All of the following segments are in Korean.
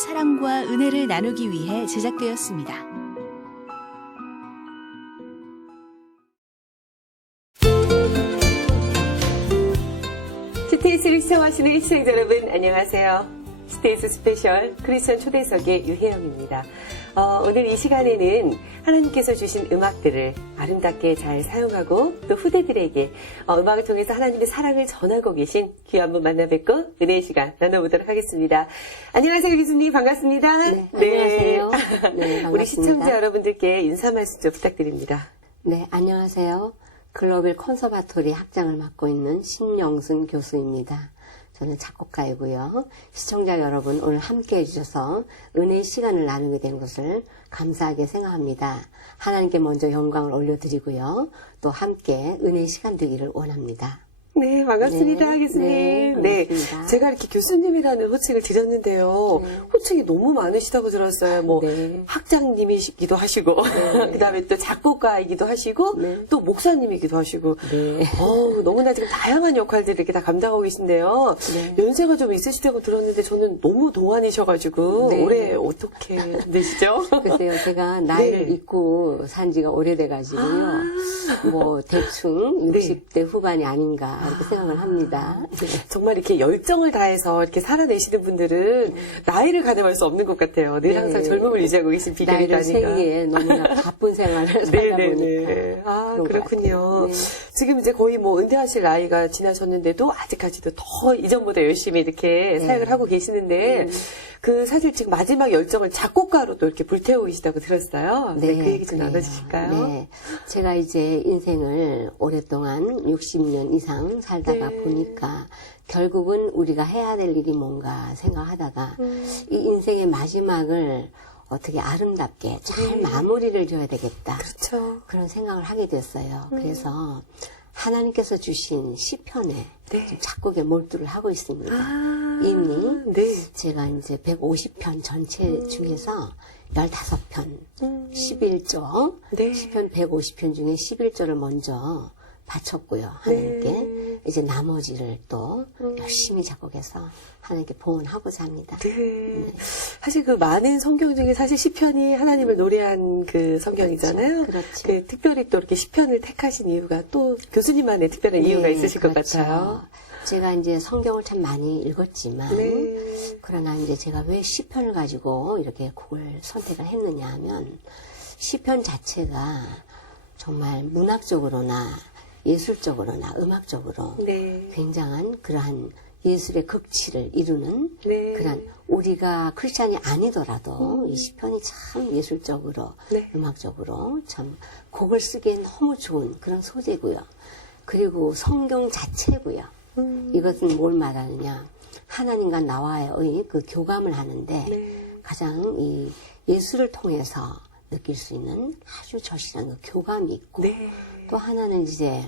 사랑과 은혜를 나누기 위해 제작되었습니다. 스테이스를 시청하시는 시청자 여러분, 안녕하세요. 스테이스 스페셜 크리스천 초대석의 유혜영입니다. 오늘 이 시간에는 하나님께서 주신 음악들을 아름답게 잘 사용하고 또 후대들에게 음악을 통해서 하나님의 사랑을 전하고 계신 귀한 분 만나 뵙고 은혜의 시간 나눠보도록 하겠습니다. 안녕하세요, 교수님. 반갑습니다. 네, 안녕하세요. 네, 반갑습니다. 우리 시청자 여러분들께 인사 말씀 좀 부탁드립니다. 네, 안녕하세요. 글로벌 콘서바토리 학장을 맡고 있는 신영순 교수입니다. 저는 작곡가이고요. 시청자 여러분, 오늘 함께 해주셔서 은혜의 시간을 나누게 된 것을 감사하게 생각합니다. 하나님께 먼저 영광을 올려드리고요. 또 함께 은혜의 시간 되기를 원합니다. 네, 반갑습니다, 네, 교수님. 네, 반갑습니다. 제가 이렇게 교수님이라는 호칭을 드렸는데요. 네. 호칭이 너무 많으시다고 들었어요. 뭐, 네. 학장님이시기도 하시고, 네. 그 다음에 또 작곡가이기도 하시고, 네. 또 목사님이기도 하시고, 네. 너무나 지금 다양한 역할들을 이렇게 다 감당하고 계신데요. 네. 연세가 좀 있으시다고 들었는데, 저는 너무 동안이셔가지고, 네. 올해 어떻게 되시죠? 글쎄요, 제가 나이를 네. 잊고 산 지가 오래돼가지고요. 뭐, 대충 네. 60대 후반이 아닌가, 이렇게 생각을 합니다. 네. 정말 이렇게 열정을 다해서 이렇게 살아내시는 분들은 나이를 가늠할 수 없는 것 같아요. 늘 네. 항상 젊음을 유지하고 계신 비결이 나이를 아닌가. 세기에 너무나 바쁜 생활을 살다 네네네. 보니까. 아, 그런 것 그렇군요. 같아요. 네. 지금 이제 거의 뭐 은퇴하실 나이가 지나셨는데도 아직까지도 더 이전보다 열심히 이렇게 네. 사역을 하고 계시는데, 그 사실 지금 마지막 열정을 작곡가로 또 이렇게 불태우고 계시다고 들었어요. 네. 그 얘기 좀 그래요. 나눠주실까요? 네. 제가 이제 인생을 오랫동안 60년 이상 살다가 네. 보니까 결국은 우리가 해야 될 일이 뭔가 생각하다가 이 인생의 마지막을 어떻게 아름답게 잘 마무리를 지어야 되겠다. 그렇죠. 그런 생각을 하게 됐어요. 그래서 하나님께서 주신 시편에 네. 지금 작곡에 몰두를 하고 있습니다. 아, 이미 네. 제가 이제 150편 전체 중에서 15편, 11조, 네. 시편 150편 중에 11조를 먼저 바쳤고요. 하나님께. 네. 이제 나머지를 또 열심히 작곡해서 하나님께 봉헌하고자 합니다. 네. 사실 그 많은 성경 중에 사실 시편이 하나님을 노래한 그 성경이잖아요. 그렇죠. 그 특별히 또 이렇게 시편을 택하신 이유가 또 교수님만의 특별한 이유가 네, 있으실 그렇죠. 것 같아요. 제가 이제 성경을 참 많이 읽었지만, 네. 그러나 이제 제가 왜 시편을 가지고 이렇게 곡을 선택을 했느냐 하면, 시편 자체가 정말 문학적으로나 예술적으로나 음악적으로 네. 굉장한 그러한 예술의 극치를 이루는 네. 그런 우리가 크리스찬이 아니더라도 이 시편이 참 예술적으로 네. 음악적으로 참 곡을 쓰기에 너무 좋은 그런 소재고요. 그리고 성경 자체고요. 이것은 뭘 말하느냐. 하나님과 나와의 그 교감을 하는데 네. 가장 이 예술을 통해서 느낄 수 있는 아주 절실한 그 교감이 있고 네. 또 하나는 이제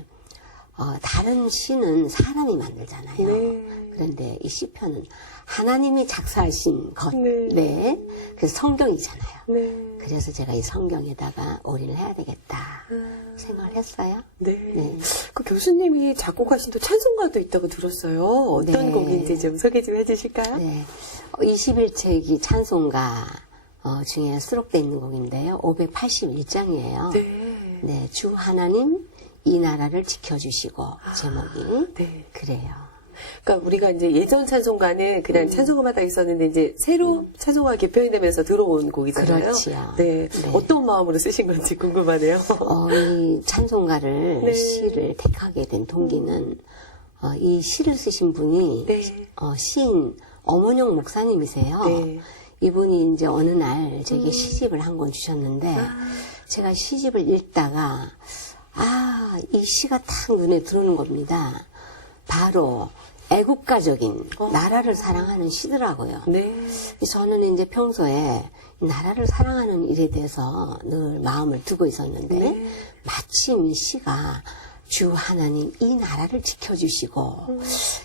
다른 시는 사람이 만들잖아요. 네. 그런데 이 시편은 하나님이 작사하신 것. 네. 네. 그래서 성경이잖아요. 네. 그래서 제가 이 성경에다가 올인을 해야 되겠다 생각을 했어요. 네. 네. 그 교수님이 작곡하신 또 찬송가도 있다고 들었어요. 어떤 네. 곡인지 좀 소개 좀 해주실까요? 네. 21세기 찬송가 중에 수록되어 있는 곡인데요. 581장이에요. 네. 네, 주 하나님 이 나라를 지켜주시고 제목이 네. 그래요. 그러니까 우리가 이제 예전 찬송가는 그냥 찬송가마다 있었는데 이제 새로 찬송가 개편되면서 들어온 곡이잖아요. 그렇지요. 네. 네. 어떤 마음으로 쓰신 건지 궁금하네요. 이 찬송가를 네. 시를 택하게 된 동기는 이 시를 쓰신 분이 네. 시인 엄원용 목사님이세요. 네. 이분이 이제 어느 날 제게 시집을 한 권 주셨는데 제가 시집을 읽다가 이 시가 딱 눈에 들어오는 겁니다. 바로 애국가적인 나라를 사랑하는 시더라고요. 네. 저는 이제 평소에 이 나라를 사랑하는 일에 대해서 늘 마음을 두고 있었는데 네. 마침 이 시가 주 하나님 이 나라를 지켜주시고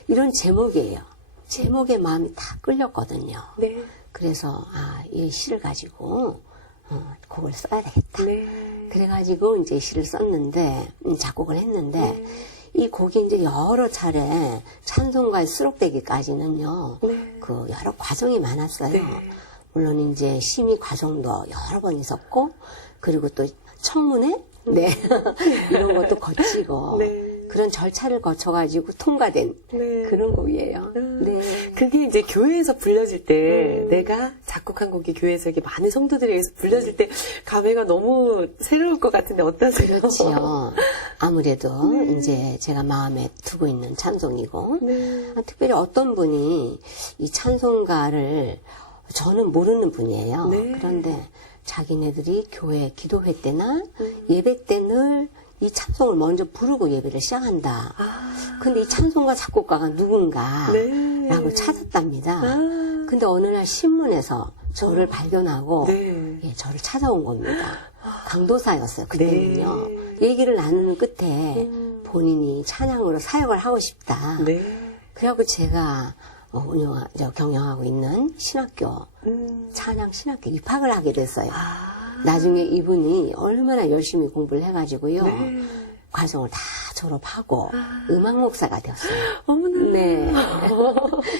이런 제목이에요. 제목에 마음이 다 끌렸거든요. 네. 그래서 이 시를 가지고 곡을 써야 되겠다. 네. 그래가지고 이제 시를 썼는데 작곡을 했는데 이 곡이 이제 여러 차례 찬송가에 수록되기까지는요. 네. 그 여러 과정이 많았어요. 네. 물론 이제 심의 과정도 여러 번 있었고, 그리고 또 청문회? 네. 이런 것도 거치고, 네. 그런 절차를 거쳐가지고 통과된 네. 그런 곡이에요. 네. 그게 이제 교회에서 불려질 때 내가 작곡한 곡이 교회에서 이렇게 많은 성도들에 의해서 불려질 때 감회가 너무 새로울 것 같은데 어떠세요? 그렇지요. 아무래도 이제 제가 마음에 두고 있는 찬송이고, 네. 특별히 어떤 분이 이 찬송가를 저는 모르는 분이에요. 네. 그런데 자기네들이 교회 기도회 때나 예배 때 늘 이 찬송을 먼저 부르고 예배를 시작한다. 근데 이 찬송가 작곡가가 누군가 네. 라고 찾았답니다. 아. 근데 어느 날 신문에서 저를 발견하고 네. 예, 저를 찾아온 겁니다. 강도사였어요. 그때는요. 네. 얘기를 나누는 끝에 본인이 찬양으로 사역을 하고 싶다. 네. 그래갖고 제가 경영하고 있는 신학교, 찬양 신학교 입학을 하게 됐어요. 나중에 이분이 얼마나 열심히 공부를 해가지고요. 네. 과정을 다 졸업하고 음악 목사가 되었어요. 어머나. 네.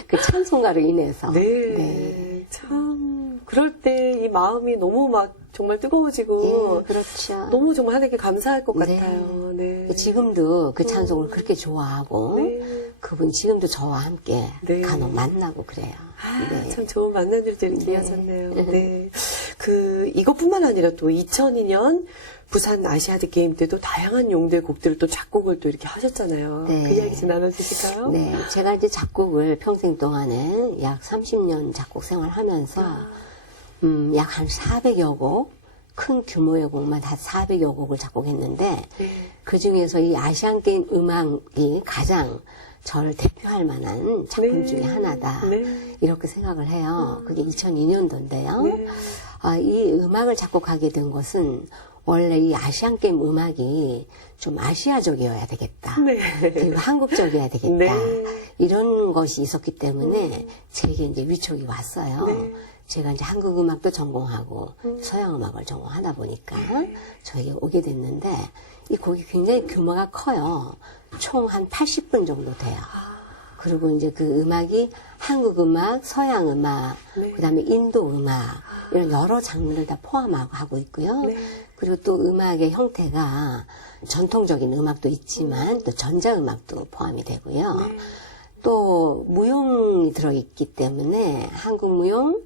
그 찬송가로 인해서. 네. 네. 참, 그럴 때 이 마음이 너무 막 정말 뜨거워지고. 예, 그렇죠. 너무 정말 하나님께 감사할 것 네. 같아요. 네. 지금도 그 찬송을 그렇게 좋아하고, 네. 그분 지금도 저와 함께 네. 간혹 만나고 그래요. 아, 네. 참 좋은 만남들이 이렇게 이어졌네요. 네. 이것뿐만 아니라 또 2002년 부산 아시아드 게임 때도 다양한 용도의 곡들을 또 작곡을 또 이렇게 하셨잖아요. 네. 그 이야기 좀 나눠주실까요? 네, 제가 이제 작곡을 평생 동안에 약 30년 작곡 생활하면서 약 한 400여 곡, 큰 규모의 곡만 다 400여 곡을 작곡했는데 네. 그 중에서 이 아시안 게임 음악이 가장 저를 대표할 만한 작품 네. 중에 하나다. 네. 이렇게 생각을 해요. 그게 2002년도인데요. 네. 이 음악을 작곡하게 된 것은 원래 이 아시안 게임 음악이 좀 아시아적이어야 되겠다. 네. 그리고 한국적이어야 되겠다. 네. 이런 것이 있었기 때문에 제게 이제 위촉이 왔어요. 네. 제가 이제 한국 음악도 전공하고 서양 음악을 전공하다 보니까 저에게 오게 됐는데 이 곡이 굉장히 규모가 커요. 총 한 80분 정도 돼요. 그리고 이제 그 음악이 한국 음악, 서양 음악, 네. 그다음에 인도 음악 이런 여러 장르를 다 포함하고 있고요. 네. 그리고 또 음악의 형태가 전통적인 음악도 있지만 또 전자음악도 포함이 되고요. 네. 또 무용이 들어있기 때문에 한국 무용,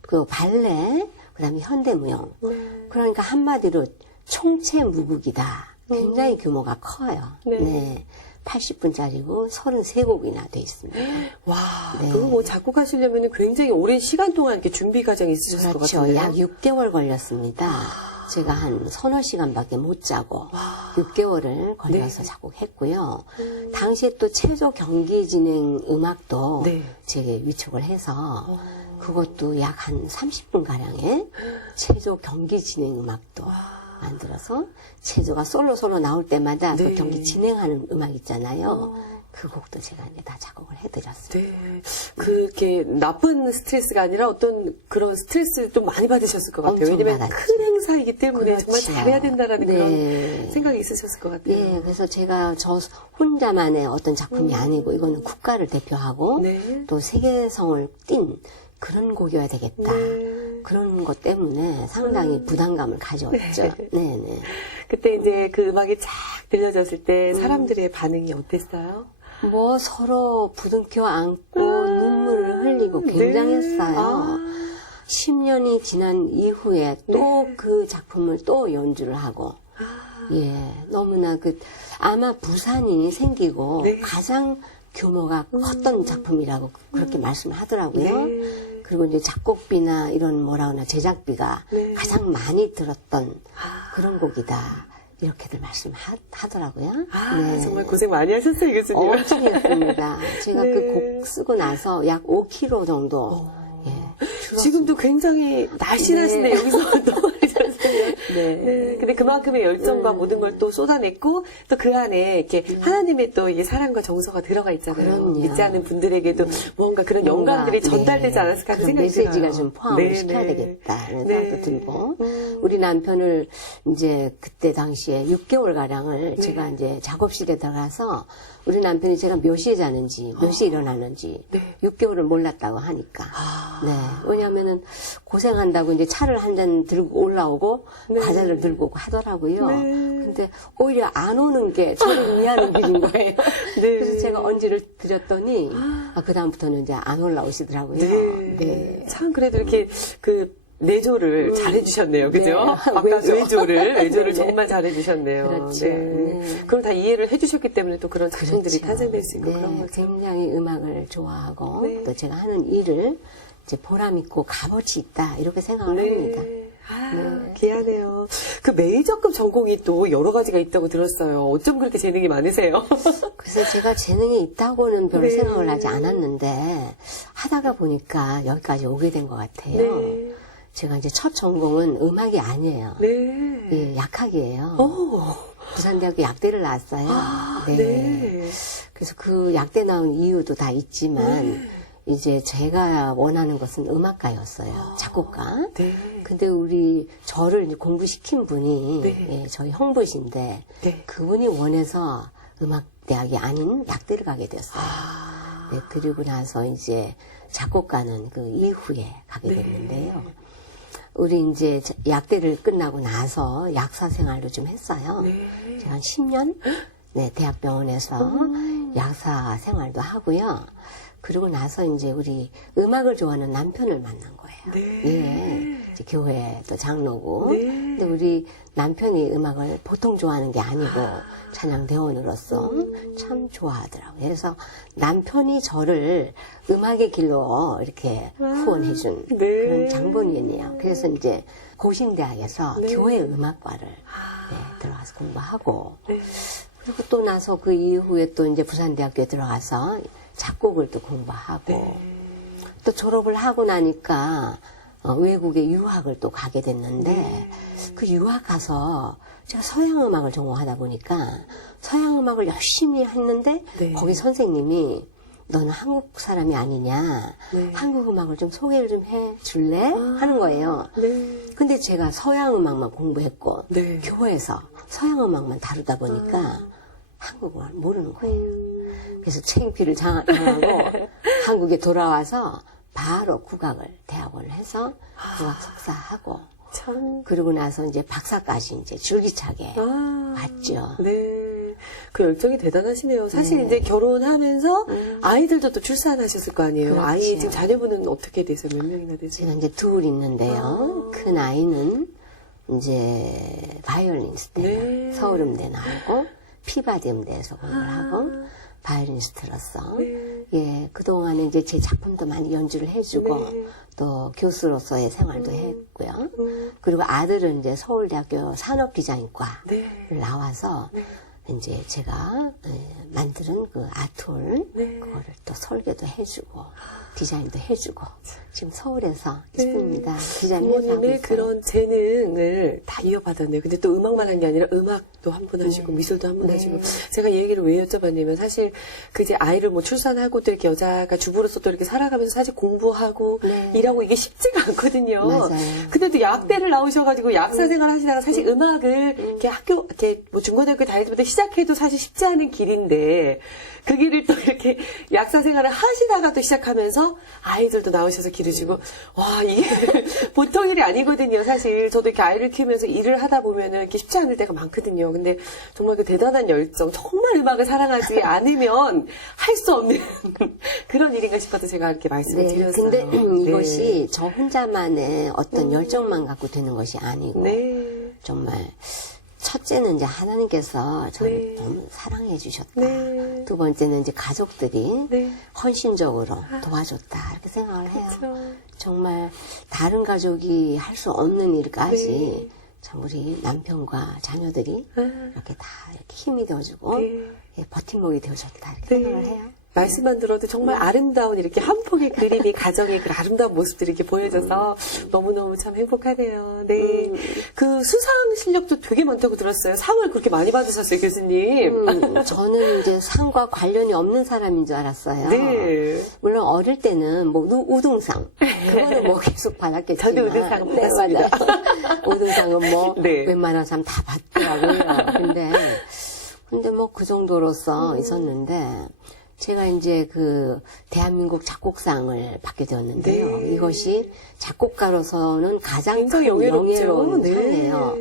그 발레, 그다음에 현대 무용. 네. 그러니까 한마디로 총체 무국이다. 굉장히 규모가 커요. 네. 네. 80분짜리고 33곡이나 돼 있습니다. 와, 네. 그거 뭐 작곡하시려면 굉장히 오랜 시간 동안 이렇게 준비 과정이 있으셨을 것 그렇죠. 같아요. 약 6개월 걸렸습니다. 제가 한 서너 시간밖에 못 자고 6개월을 걸려서 네. 작곡했고요. 당시에 또 체조 경기 진행 음악도 네. 제게 위촉을 해서 그것도 약 한 30분 가량의 체조 경기 진행 음악도 만들어서 체조가 솔로 나올 때마다 네. 그 경기 진행하는 음악 있잖아요. 그 곡도 제가 이제 다 작곡을 해드렸습니다. 네. 그게 나쁜 스트레스가 아니라 어떤 그런 스트레스를 좀 많이 받으셨을 것 같아요. 엄청 왜냐면 받았죠. 큰 행사이기 때문에 정말 그렇죠. 잘해야 된다라는 네. 그런 생각이 있으셨을 것 같아요. 예, 그래서 제가 저 혼자만의 어떤 작품이 아니고 이거는 국가를 대표하고 네. 또 세계성을 띈 그런 곡이어야 되겠다. 네. 그런 것 때문에 상당히 부담감을 가져왔죠. 네, 네. 그때 이제 그 음악이 쫙 들려졌을 때 사람들의 반응이 어땠어요? 뭐 서로 부둥켜 안고 눈물을 흘리고 굉장했어요. 네. 10년이 지난 이후에 또 그 작품을 또 연주를 하고 예, 너무나 아마 부산이 생기고 네. 가장 규모가 컸던 작품이라고 그렇게 말씀을 하더라고요. 네. 그리고 이제 작곡비나 이런 제작비가 네. 가장 많이 들었던 그런 곡이다. 이렇게들 말씀하더라고요. 네. 정말 고생 많이 하셨어요, 교수님. 엄청 했습니다. 제가 네. 그 곡 쓰고 나서 약 5kg 정도 예, 줄었습니다. 지금도 굉장히 날씬하시네, 네. 여기서 너무 네. 네. 근데 그만큼의 열정과 모든 걸 또 쏟아냈고 또 그 안에 이렇게 하나님의 또 이게 사랑과 정서가 들어가 있잖아요. 그럼요. 믿지 않는 분들에게도 뭔가 그런 영감들이 전달되지 않았을까 하는 생각이 메시지가 들어요. 좀 포함을 네, 시켜야 네. 되겠다 이런 네. 생각도 들고 우리 남편을 이제 그때 당시에 6개월 가량을 네. 제가 이제 작업실에 들어가서 우리 남편이 제가 몇 시에 자는지 몇 시에 일어나는지 네. 6개월을 몰랐다고 하니까 아. 네 왜냐하면은 고생한다고 이제 차를 한 잔 들고 올라오고 네. 과자를 들고 오고 하더라고요. 네. 근데 오히려 안 오는 게 저를 위하는 길인 거예요. 네. 그래서 제가 언지를 드렸더니 그 다음부터는 이제 안 올라오시더라고요. 네. 참 그래도 이렇게 그 내조를 잘해주셨네요, 그죠? 네. 아까 외조. 외조를 네. 정말 잘해주셨네요. 그렇죠. 네. 그럼 다 이해를 해주셨기 때문에 또 그런 작품들이 그렇죠. 탄생될 수 있고 네, 그런 거죠. 굉장히 음악을 좋아하고 네. 또 제가 하는 일을 이제 보람 있고 값어치 있다 이렇게 생각을 합니다. 아, 귀하네요. 그 메이저급 전공이 또 여러 가지가 있다고 들었어요. 어쩜 그렇게 재능이 많으세요? 그래서 제가 재능이 있다고는 별로 네. 생각을 하지 않았는데 하다가 보니까 여기까지 오게 된 것 같아요. 네. 제가 이제 첫 전공은 음악이 아니에요. 네. 예, 약학이에요. 오. 부산대학교 약대를 나왔어요. 아, 네. 그래서 그 약대 나온 이유도 다 있지만 네. 이제 제가 원하는 것은 음악가였어요. 작곡가. 네. 근데 우리 저를 이제 공부시킨 분이 네. 예, 저희 형부신데 네. 그분이 원해서 음악대학이 아닌 약대를 가게 됐어요. 아. 네, 그리고 나서 이제 작곡가는 그 이후에 가게 네. 됐는데요. 우리 이제 약대를 끝나고 나서 약사 생활도 좀 했어요. 네. 제가 한 10년 네, 대학병원에서 약사 생활도 하고요. 그러고 나서 이제 우리 음악을 좋아하는 남편을 만난 거예요. 네. 예. 이제 교회도 장로고. 네. 근데 우리 남편이 음악을 보통 좋아하는 게 아니고 찬양대원으로서 참 좋아하더라고요. 그래서 남편이 저를 음악의 길로 이렇게 후원해준 네. 그런 장본인이에요. 그래서 이제 고신대학에서 네. 교회 음악과를 네, 들어가서 공부하고 네. 그리고 또 나서 그 이후에 또 이제 부산대학교에 들어가서 작곡을 또 공부하고 네. 또 졸업을 하고 나니까 외국에 유학을 또 가게 됐는데 그 유학 가서 제가 서양 음악을 전공하다 보니까 서양 음악을 열심히 했는데 네. 거기 선생님이 너는 한국 사람이 아니냐 네. 한국 음악을 좀 소개를 좀 해줄래 하는 거예요. 네. 근데 제가 서양 음악만 공부했고 네. 교회에서 서양 음악만 다루다 보니까 한국어를 모르는 거예요. 그래서 창피를 당하고 한국에 돌아와서 바로 국악을 대학원을 해서 국악 석사하고 참. 그러고 나서 이제 박사까지 이제 줄기차게 봤죠. 네. 그 열정이 대단하시네요. 사실 이제 결혼하면서 아이들도 또 출산하셨을 거 아니에요. 그렇죠. 아이 지금 자녀분은 어떻게 되세요? 몇 명이나 되세요? 제가 이제 둘 있는데요. 큰 아이는 이제 바이올리니스트 네. 서울음대 나오고 피바디 음대에서 공부를 하고 바이올리니스트로서 네. 예 그동안에 이제 제 작품도 많이 연주를 해주고 네. 또 교수로서의 생활도 했고요. 그리고 아들은 이제 서울대학교 산업디자인과를 네. 나와서 이제 제가 만드는 그 아트홀 네. 그거를 또 설계도 해주고 디자인도 해주고 지금 서울에서 있습니다. 디자인 회사 하고 부모님의 있어요. 그런 재능을 다 이어받았네요. 근데 또 음악만 한 게 아니라 음악도 한 분 하시고 미술도 한 분 네. 하시고 제가 이 얘기를 왜 여쭤봤냐면 사실 그 이제 아이를 뭐 출산하고 또 이렇게 여자가 주부로서 또 이렇게 살아가면서 사실 공부하고 네. 일하고 이게 쉽지가 않거든요. 맞아요. 근데 또 약대를 나오셔가지고 약사 생활 하시다가 사실 음악을 이렇게 학교 이렇게 뭐 중고등학교 다닐 때부터 시작해도 사실 쉽지 않은 길인데 그 길을 또 이렇게 약사 생활을 하시다가 또 시작하면서 아이들도 나오셔서 기르시고 와 이게 보통 일이 아니거든요. 사실 저도 이렇게 아이를 키우면서 일을 하다 보면은 이렇게 쉽지 않을 때가 많거든요. 근데 정말 그 대단한 열정, 정말 음악을 사랑하지 않으면 할 수 없는 그런 일인가 싶어서 제가 이렇게 말씀을 네, 드렸어요. 근데 네. 이것이 저 혼자만의 어떤 열정만 갖고 되는 것이 아니고 네. 정말 첫째는 이제 하나님께서 저를 네. 너무 사랑해 주셨다. 네. 두 번째는 이제 가족들이 네. 헌신적으로 도와줬다. 이렇게 생각을 해요. 그렇죠. 정말 다른 가족이 할 수 없는 일까지 네. 참 우리 남편과 자녀들이 아. 이렇게 다 이렇게 힘이 되어주고 네. 예, 버팀목이 되어줬다. 이렇게 네. 생각을 해요. 말씀만 들어도 정말 아름다운 이렇게 한 폭의 그림이 가정의 그 아름다운 모습들이 이렇게 보여져서 너무너무 참 행복하네요. 네. 그 수상 실력도 되게 많다고 들었어요. 상을 그렇게 많이 받으셨어요, 교수님. 저는 이제 상과 관련이 없는 사람인 줄 알았어요. 네. 물론 어릴 때는 뭐 우등상 그거는 뭐 계속 받았겠지만. 저도 우등상 네, 받았습니다. 맞아요. 우등상은 뭐 네. 웬만한 사람 다 받더라고요. 근데 뭐 그 정도로서 있었는데 제가 이제 그 대한민국 작곡상을 받게 되었는데요. 네. 이것이 작곡가로서는 가장 큰 굉장히 영예롭죠. 영예로운 네. 상이에요.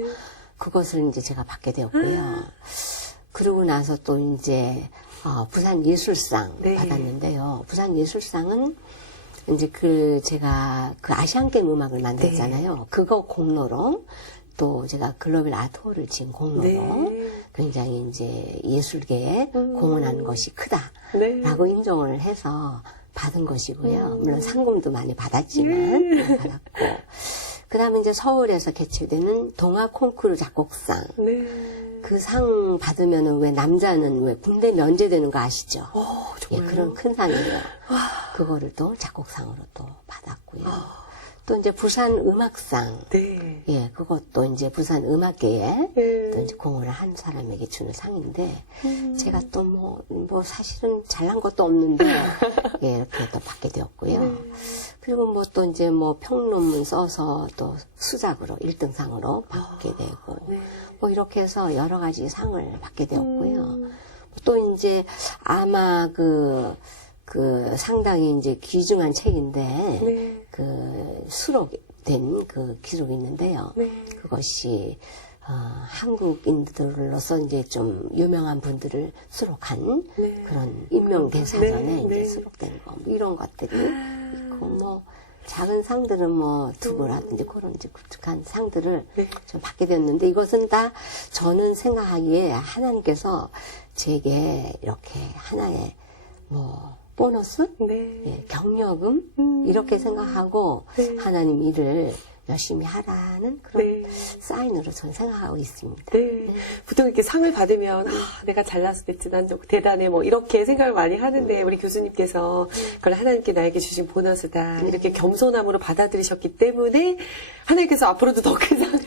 그것을 이제 제가 받게 되었고요. 그러고 나서 또 이제 부산 예술상 네. 받았는데요. 부산 예술상은 이제 제가 그 아시안 게임 음악을 만들었잖아요. 네. 그거 공로로 또 제가 글로벌 아트홀을 지은 공로로 네. 굉장히 이제 예술계에 공헌한 것이 크다라고 네. 인정을 해서 받은 것이고요. 물론 상금도 많이 받았지만 받았고. 그 다음에 이제 서울에서 개최되는 동아 콩쿠르 작곡상. 네. 그 상 받으면은 왜 남자는 왜 군대 면제되는 거 아시죠? 예, 정말요? 그런 큰 상이에요. 그거를 또 작곡상으로 또 받았고요. 또 이제 부산 음악상. 네. 예, 그것도 이제 부산 음악계에 네. 또 이제 공헌을 한 사람에게 주는 상인데, 제가 또 뭐 사실은 잘난 것도 없는데, 예, 이렇게 또 받게 되었고요. 그리고 뭐 또 이제 뭐 평론문 써서 또 수작으로 1등상으로 받게 되고, 뭐 이렇게 해서 여러 가지 상을 받게 되었고요. 또 이제 아마 그 상당히 이제 귀중한 책인데, 네. 그 수록된 그 기록이 있는데요. 네. 그것이 한국인들로서 이제 좀 유명한 분들을 수록한 네. 그런 인명 대사전에 네, 이제 네. 수록된 거, 뭐 이런 것들이 있고, 뭐 작은 상들은 뭐 두고라든지 그런 이제 굵직한 상들을 네. 좀 받게 됐는데, 이것은 다 저는 생각하기에 하나님께서 제게 이렇게 하나의 뭐 보너스, 네. 예, 경력금 이렇게 생각하고 네. 하나님 일을 열심히 하라는 그런 네. 사인으로 저는 생각하고 있습니다. 네. 보통 이렇게 상을 받으면, 내가 잘나서 됐지, 난 좀 대단해, 뭐, 이렇게 생각을 많이 하는데, 우리 교수님께서 그걸 하나님께 나에게 주신 보너스다. 이렇게 겸손함으로 받아들이셨기 때문에, 하나님께서 앞으로도 더 큰 상을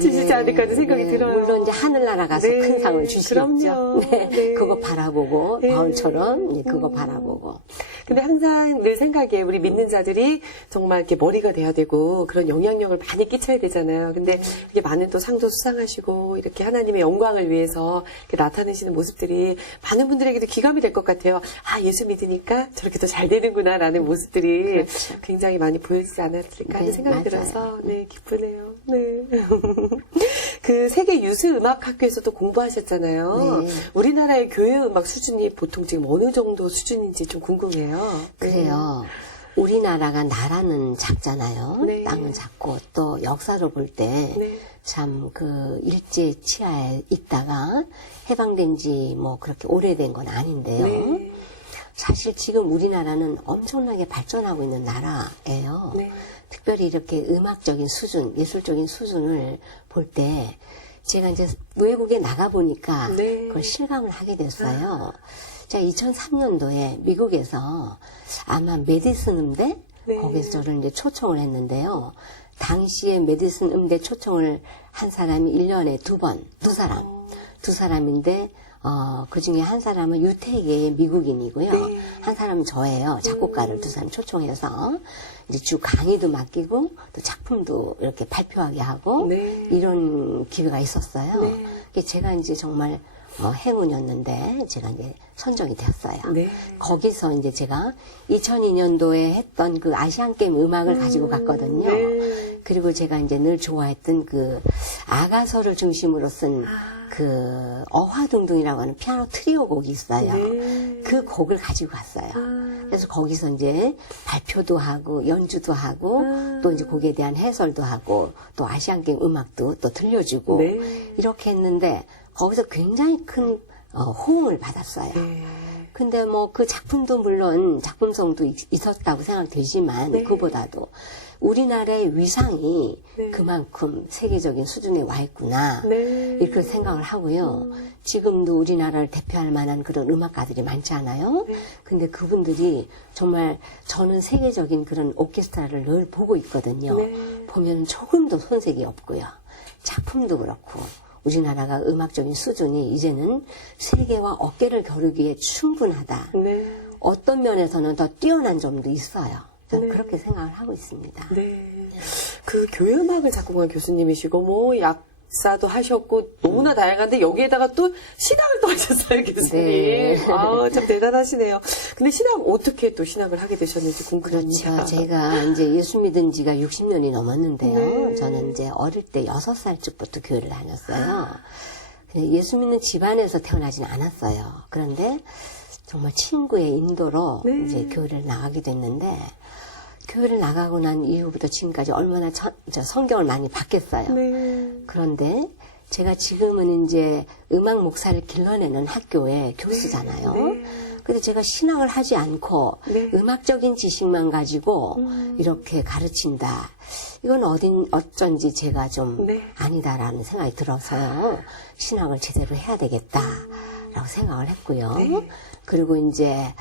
주시지 않을까 하는 생각이 들어요. 물론 이제 하늘나라 가서 네, 큰 상을 주시겠죠. 그럼요. 네, 네. 그거 바라보고 네. 바울처럼 네, 그거 바라보고. 근데 항상 늘 생각에 우리 믿는 자들이 정말 이렇게 머리가 돼야 되고 그런 영향력을 많이 끼쳐야 되잖아요. 근데 이렇게 많은 또 상도 수상하시고 이렇게 하나님의 영광을 위해서 이렇게 나타내시는 모습들이 많은 분들에게도 기감이 될 것 같아요. 아, 예수 믿으니까 저렇게 더 잘 되는구나라는 모습들이 그렇죠. 굉장히 많이 보여지지 않았을까 하는 네, 생각이 맞아요. 들어서 네, 기쁘네요. 네. 그 세계 유수 음악 학교에서도 공부하셨잖아요. 네. 우리나라의 교회 음악 수준이 보통 지금 어느 정도 수준인지 좀 궁금해요. 그래요. 우리나라가 나라는 작잖아요. 네. 땅은 작고 또 역사로 볼 때 네. 참 그 일제 치하에 있다가 해방된 지 뭐 그렇게 오래된 건 아닌데요. 네. 사실 지금 우리나라는 엄청나게 발전하고 있는 나라예요. 네. 특별히 이렇게 음악적인 수준, 예술적인 수준을 볼 때 제가 이제 외국에 나가보니까 네. 그걸 실감을 하게 됐어요. 제가 2003년도에 미국에서 아마 메디슨 음대 네. 거기서 저를 이제 초청을 했는데요. 당시에 메디슨 음대 초청을 한 사람이 1년에 두 사람인데 그 중에 한 사람은 유태계의 미국인이고요. 네. 한 사람은 저예요. 작곡가를 두 사람 초청해서 이제 주 강의도 맡기고 또 작품도 이렇게 발표하게 하고 네. 이런 기회가 있었어요. 네. 그게 제가 이제 정말 행운이었는데 제가 이제 선정이 되었어요. 네. 거기서 이제 제가 2002년도에 했던 그 아시안 게임 음악을 가지고 갔거든요. 네. 그리고 제가 이제 늘 좋아했던 그 아가서를 중심으로 쓴 그 어화둥둥이라고 하는 피아노 트리오 곡이 있어요. 네. 그 곡을 가지고 갔어요. 그래서 거기서 이제 발표도 하고 연주도 하고 또 이제 곡에 대한 해설도 하고 또 아시안 게임 음악도 또 들려주고 네. 이렇게 했는데 거기서 굉장히 큰 호응을 받았어요. 네. 근데 뭐 그 작품도 물론 작품성도 있었다고 생각되지만 네. 그보다도 우리나라의 위상이 네. 그만큼 세계적인 수준에 와 있구나. 네. 이렇게 생각을 하고요. 지금도 우리나라를 대표할 만한 그런 음악가들이 많지 않아요? 네. 근데 그분들이 정말 저는 세계적인 그런 오케스트라를 늘 보고 있거든요. 네. 보면 조금도 손색이 없고요. 작품도 그렇고 우리나라가 음악적인 수준이 이제는 세계와 어깨를 겨루기에 충분하다. 네. 어떤 면에서는 더 뛰어난 점도 있어요. 저는 네. 그렇게 생각을 하고 있습니다. 네. 그 교회음악을 작곡한 교수님이시고 뭐 약사도 하셨고 너무나 다양한데 여기에다가 또 신학을 또 하셨어요, 교수님. 네. 아, 참 대단하시네요. 근데 신학 어떻게 또 신학을 하게 되셨는지 궁금합니다. 그렇죠. 제가 이제 예수 믿은 지가 60년이 넘었는데요. 네. 저는 이제 어릴 때 6살쯤부터 교회를 다녔어요. 근데 예수 믿는 집안에서 태어나진 않았어요. 그런데 정말 친구의 인도로 네. 이제 교회를 나가게 됐는데 교회를 나가고 난 이후부터 지금까지 얼마나 저 성경을 많이 받겠어요. 네. 그런데 제가 지금은 이제 음악 목사를 길러내는 학교의 교수잖아요. 네. 근데 제가 신학을 하지 않고 네. 음악적인 지식만 가지고 이렇게 가르친다. 이건 어쩐지 제가 좀 네. 아니다라는 생각이 들어서요. 신학을 제대로 해야 되겠다라고 생각을 했고요. 네. 그리고 이제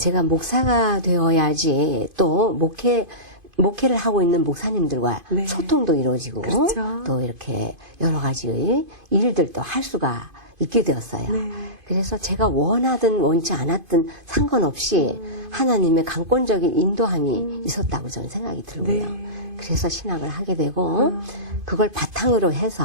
제가 목사가 되어야지 또 목회를 하고 있는 목사님들과 네. 소통도 이루어지고 그렇죠. 또 이렇게 여러 가지의 일들도 할 수가 있게 되었어요. 네. 그래서 제가 원하든 원치 않았든 상관없이 하나님의 강권적인 인도함이 있었다고 저는 생각이 들고요. 네. 그래서 신학을 하게 되고 그걸 바탕으로 해서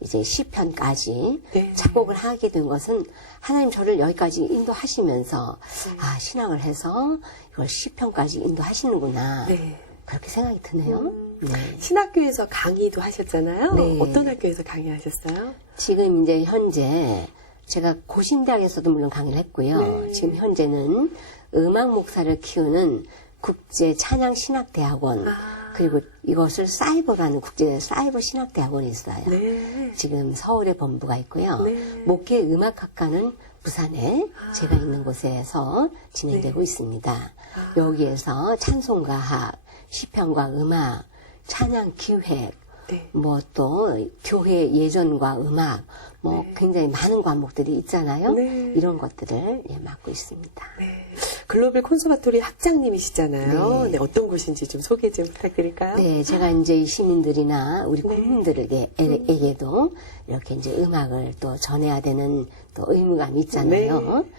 이제 시편까지 네. 작곡을 하게 된 것은 하나님 저를 여기까지 인도하시면서 아 신학을 해서 이걸 시편까지 인도하시는구나 네. 그렇게 생각이 드네요. 네. 신학교에서 강의도 하셨잖아요. 네. 어떤 학교에서 강의하셨어요? 지금 이제 현재 제가 고신대학에서도 물론 강의를 했고요. 네. 지금 현재는 음악 목사를 키우는 국제 찬양 신학대학원 그리고 이것을 사이버라는 국제 사이버 신학대학원이 있어요. 네. 지금 서울에 본부가 있고요. 네. 목회 음악학과는 부산에 제가 있는 곳에서 진행되고 있습니다. 여기에서 찬송가학, 시편과 음악, 찬양 기획, 네. 뭐 또 교회 예전과 음악, 뭐 굉장히 많은 과목들이 있잖아요. 네. 이런 것들을 맡고 있습니다. 네. 글로벌 콘서바토리 학장님이시잖아요. 네. 네. 어떤 곳인지 좀 소개 좀 부탁드릴까요? 네, 제가 이제 이 시민들이나 우리 국민들에게도 이렇게 이제 음악을 또 전해야 되는 또 의무감이 있잖아요. 네.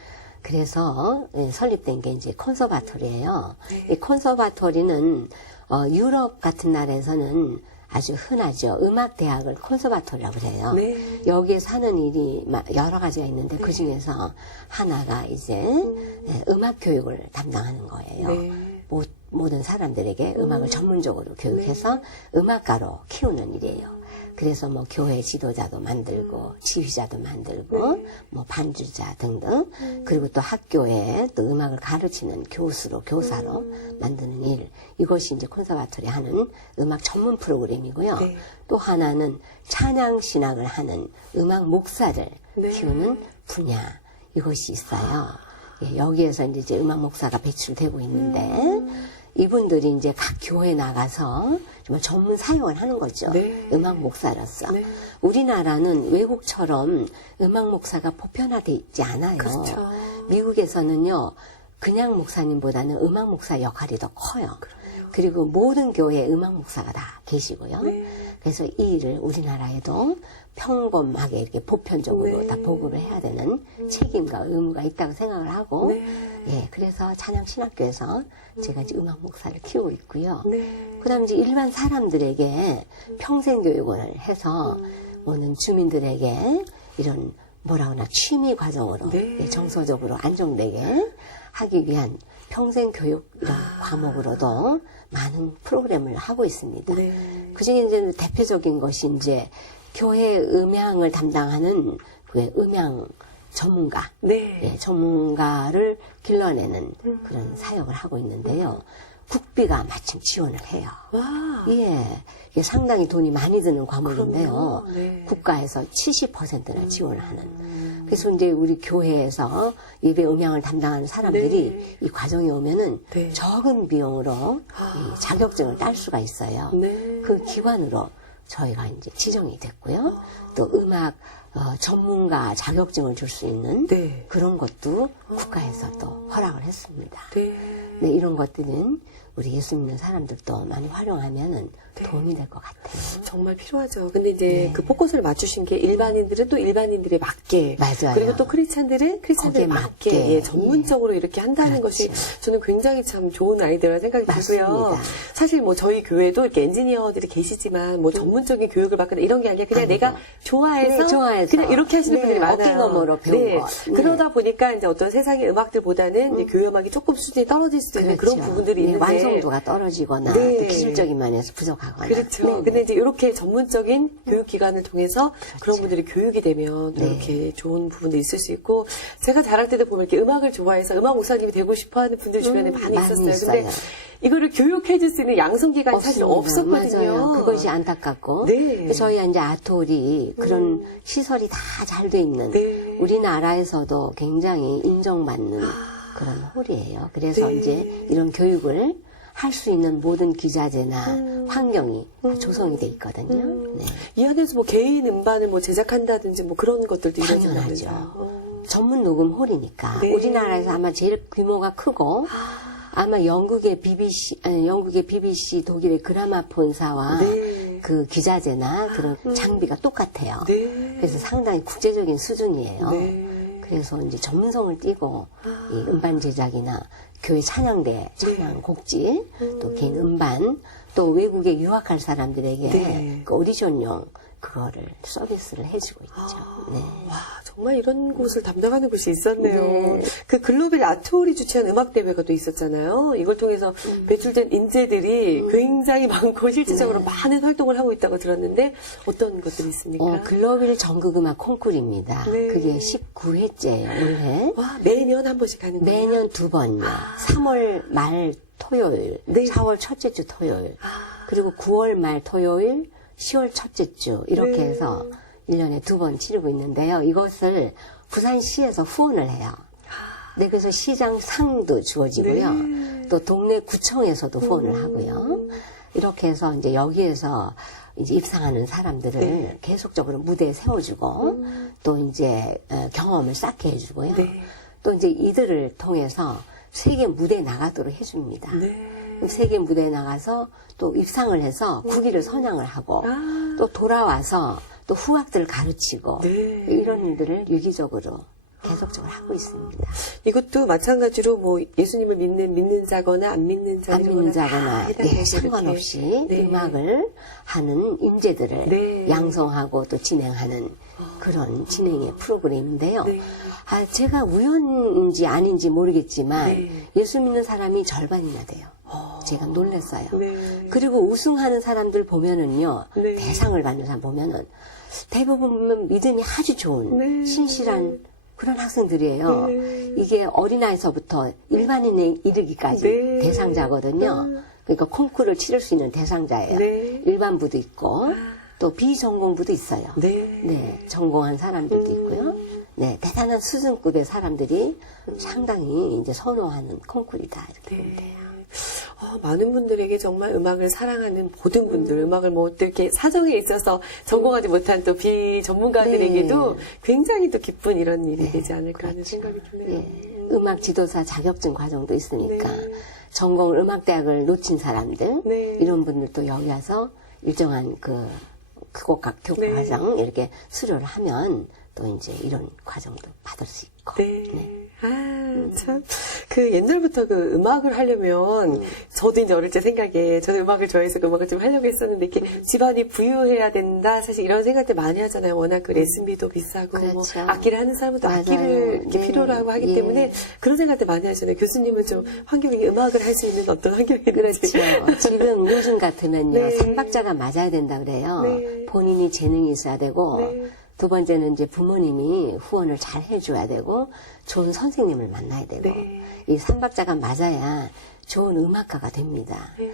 그래서 설립된 게 이제 콘서바토리예요. 네. 이 콘서바토리는 유럽 같은 나라에서는 아주 흔하죠. 음악 대학을 콘서바토리라고 그래요. 네. 여기에서 하는 일이 여러 가지가 있는데 그 중에서 하나가 이제 음악 교육을 담당하는 거예요. 네. 모든 사람들에게 음악을 전문적으로 교육해서 음악가로 키우는 일이에요. 그래서 뭐 교회 지도자도 만들고 지휘자도 만들고 뭐 반주자 등등 그리고 또 학교에 또 음악을 가르치는 교사로 만드는 일 이것이 이제 콘서바토리 하는 음악 전문 프로그램이고요. 네. 또 하나는 찬양 신학을 하는 음악 목사를 네. 키우는 분야 이것이 있어요. 예, 여기에서 이제 음악 목사가 배출되고 있는데 이분들이 이제 각 교회에 나가서 정말 전문 사역을 하는 거죠. 네. 음악 목사로서. 네. 우리나라는 외국처럼 음악 목사가 보편화되어 있지 않아요. 그렇죠. 미국에서는요, 그냥 목사님보다는 음악 목사 역할이 더 커요. 그러네요. 그리고 모든 교회에 음악 목사가 다 계시고요. 네. 그래서 이 일을 우리나라에도 평범하게 이렇게 보편적으로 네. 다 보급을 해야 되는 책임과 의무가 있다고 생각을 하고, 네. 예, 그래서 찬양신학교에서 제가 이제 음악 목사를 키우고 있고요. 네. 그 다음에 이제 일반 사람들에게 평생교육을 해서 오는 주민들에게 이런 뭐라 그러나 취미 과정으로 네. 예, 정서적으로 안정되게 하기 위한 평생교육 이런 과목으로도 많은 프로그램을 하고 있습니다. 네. 그 중에 이제 대표적인 것이 이제 교회 음향을 담당하는 그 음향 전문가, 네. 예, 전문가를 길러내는 그런 사역을 하고 있는데요. 국비가 마침 지원을 해요. 와. 예, 이게 상당히 돈이 많이 드는 과목인데요. 그럼요. 네. 국가에서 70%나 지원을 하는. 그래서 이제 우리 교회에서 예배 음향을 담당하는 사람들이 네. 이 과정에 오면은 네. 적은 비용으로 이 자격증을 딸 수가 있어요. 네. 그 기관으로 저희가 이제 지정이 됐고요. 또 음악 전문가 자격증을 줄 수 있는 네. 그런 것도 국가에서 또 허락을 했습니다. 네. 네, 이런 것들은 우리 예수 믿는 사람들도 많이 활용하면은 도움이 될 것 같아요. 정말 필요하죠. 근데 이제 네. 그 포커스를 맞추신 게 일반인들은 또 일반인들에 맞게. 맞아요. 그리고 또 크리스찬들은 크리스찬들에 거기에 맞게. 맞게. 예, 전문적으로 이렇게 한다는 그렇죠. 것이 저는 굉장히 참 좋은 아이디어라 생각이 들고요. 맞습니다. 사실 뭐 저희 교회도 이렇게 엔지니어들이 계시지만 뭐 전문적인 교육을 받거나 이런 게 아니라 그냥 아니고. 내가 좋아해서, 네, 좋아해서. 그냥 이렇게 하시는 네, 분들이 많아요. 어깨너머로 배운 것. 네. 그러다 보니까 이제 어떤 세상의 음악들보다는 이제 교음악이 조금 수준이 떨어질 수도 있는 그런 그렇죠. 부분들이 네, 있는데 완성도가 떨어지거나 네. 또 기술적인 면에서 부족하거나. 그렇죠. 네, 근데 이제 이렇게 전문적인 교육기관을 통해서 그런 분들이 교육이 되면 또 네. 이렇게 좋은 부분도 있을 수 있고, 제가 자랄 때도 보면 이렇게 음악을 좋아해서 음악 목사님이 되고 싶어 하는 분들 주변에 많이 있었어요. 근데 이거를 교육해줄 수 있는 양성기관이 사실 없습니다. 없었거든요. 맞아요. 그것이 안타깝고. 네. 저희 이제 아톨이 그런 시설이 다 잘 돼 있는 네. 우리나라에서도 굉장히 인정받는 그런 홀이에요. 그래서 네. 이제 이런 교육을 할 수 있는 모든 기자재나 환경이 다 조성이 돼 있거든요. 네. 이 안에서 뭐 개인 음반을 뭐 제작한다든지 뭐 그런 것들도 당연하죠. 이루어진다면서요. 전문 녹음 홀이니까 네. 우리나라에서 아마 제일 규모가 크고 아마 영국의 BBC, 독일의 그라마폰사와 네. 그 기자재나 그런 장비가 똑같아요. 네. 그래서 상당히 국제적인 수준이에요. 네. 그래서 이제 전문성을 띠고 이 음반 제작이나 교회 찬양대, 찬양 곡지, 또 개인 음반, 또 외국에 유학할 사람들에게 네. 그 오디션용 그거를 서비스를 해주고 있죠. 네. 와, 정말 이런 곳을 담당하는 곳이 있었네요. 네. 그 글로벌 아트홀이 주최한 음악대회가 또 있었잖아요. 이걸 통해서 배출된 인재들이 굉장히 많고 실질적으로 많은 활동을 하고 있다고 들었는데 어떤 것들이 있습니까? 글로벌 전국음악 콩쿠르입니다. 네. 그게 19회째예요, 올해. 와, 매년 한 번씩 하는 거예요? 매년 2번요. 3월 말 토요일, 네. 4월 첫째 주 토요일, 그리고 9월 말 토요일, 10월 첫째 주 이렇게 네. 해서 1년에 2번 치르고 있는데요. 이것을 부산시에서 후원을 해요. 네, 그래서 시장 상도 주어지고요. 네. 또 동네 구청에서도 후원을 하고요. 이렇게 해서 이제 여기에서 이제 입상하는 사람들을 네. 계속적으로 무대에 세워주고 또 이제 경험을 쌓게 해주고요. 네. 또 이제 이들을 통해서 세계 무대에 나가도록 해줍니다. 네. 그럼 세계 무대에 나가서 또 입상을 해서 국위를 선양을 하고 또 돌아와서 또 후학들을 가르치고 네. 이런 일들을 유기적으로 계속적으로 하고 있습니다. 이것도 마찬가지로 뭐 예수님을 믿는 자거나 안 믿는 자거나 안 믿는 자거나 다 상관없이 네. 음악을 하는 인재들을 네. 양성하고 또 진행하는 그런 진행의 프로그램인데요. 네. 제가 우연인지 아닌지 모르겠지만 네. 예수 믿는 사람이 절반이나 돼요. 제가 놀랐어요. 네. 그리고 우승하는 사람들 보면은요, 네. 대상을 받는 사람 보면은 대부분 보면 믿음이 아주 좋은 네. 신실한 그런 학생들이에요. 네. 이게 어린아이서부터 일반인에 이르기까지 네. 대상자거든요. 그러니까 콩쿠르를 치를 수 있는 대상자예요. 네. 일반부도 있고 또 비전공부도 있어요. 네. 네, 전공한 사람들도 있고요. 네, 대단한 수준급의 사람들이 상당히 이제 선호하는 콩쿠르이다 이렇게 보면 돼요. 많은 분들에게 정말 음악을 사랑하는 모든 분들, 음악을 뭐 또 이렇게 사정에 있어서 전공하지 못한 또 비전문가들에게도 네. 굉장히 또 기쁜 이런 일이 네, 되지 않을까 하는 그렇죠. 생각이 드네요. 예, 음악 지도사 자격증 과정도 있으니까 네. 전공을 음악대학을 놓친 사람들 네. 이런 분들도 여기 와서 일정한 그 국어학 교과 네. 과정 이렇게 수료를 하면 또 이제 이런 과정도 받을 수 있고. 네. 참. 그 옛날부터 그 음악을 하려면 저도 이제 어릴 때 생각에 저는 음악을 좋아해서 그 음악을 좀 하려고 했었는데 이렇게 집안이 부유해야 된다. 사실 이런 생각들 많이 하잖아요. 워낙 그 레슨비도 비싸고 뭐 그렇죠. 악기를 하는 사람은 또 맞아요. 악기를 이렇게 네. 필요로 하고 하기 예. 때문에 그런 생각들 많이 하잖아요. 교수님은 좀 환경이 음악을 할 수 있는 어떤 환경인지. 그렇죠. 지금 요즘 같으면요. 네. 삼박자가 맞아야 된다 그래요. 네. 본인이 재능이 있어야 되고 네. 두 번째는 이제 부모님이 후원을 잘 해줘야 되고 좋은 선생님을 만나야 되고 네. 이 삼박자가 맞아야 좋은 음악가가 됩니다. 네.